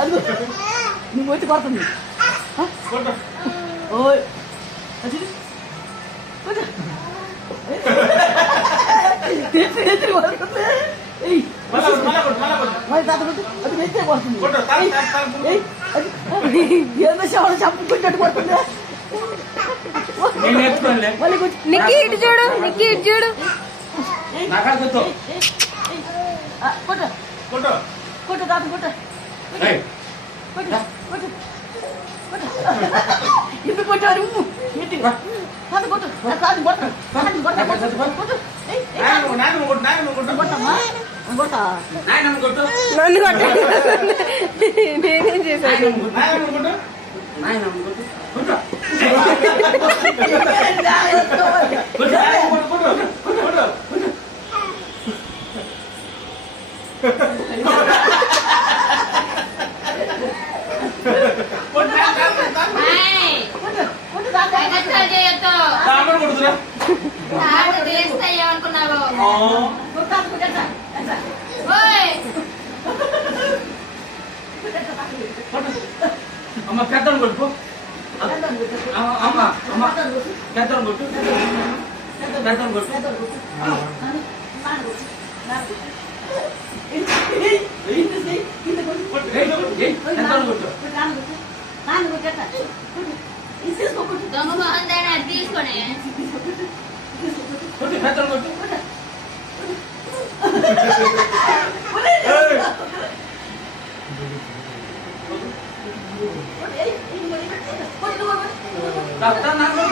అదిగో నువ్వు వచ్చి కొడుతుంది ఓయ్ అది చంపుకుంటట్టు కొడుతుంది నిక్కి ఇటు చూడు, నిక్కి ఇటు చూడు. కొట్టు తాత కొట్టు ఎందుకు కొట్టారు తాత కొట్టు నన్ను కొట్ట నేనేం చేశాను? అమ్మ పెద్దను కొట్టుకో అమ్మ అమ్మ పెద్దను కొట్టు పెద్దను కొట్టు తీసుకొని పెద్దను కొట్టు డాక్టర్ నాకు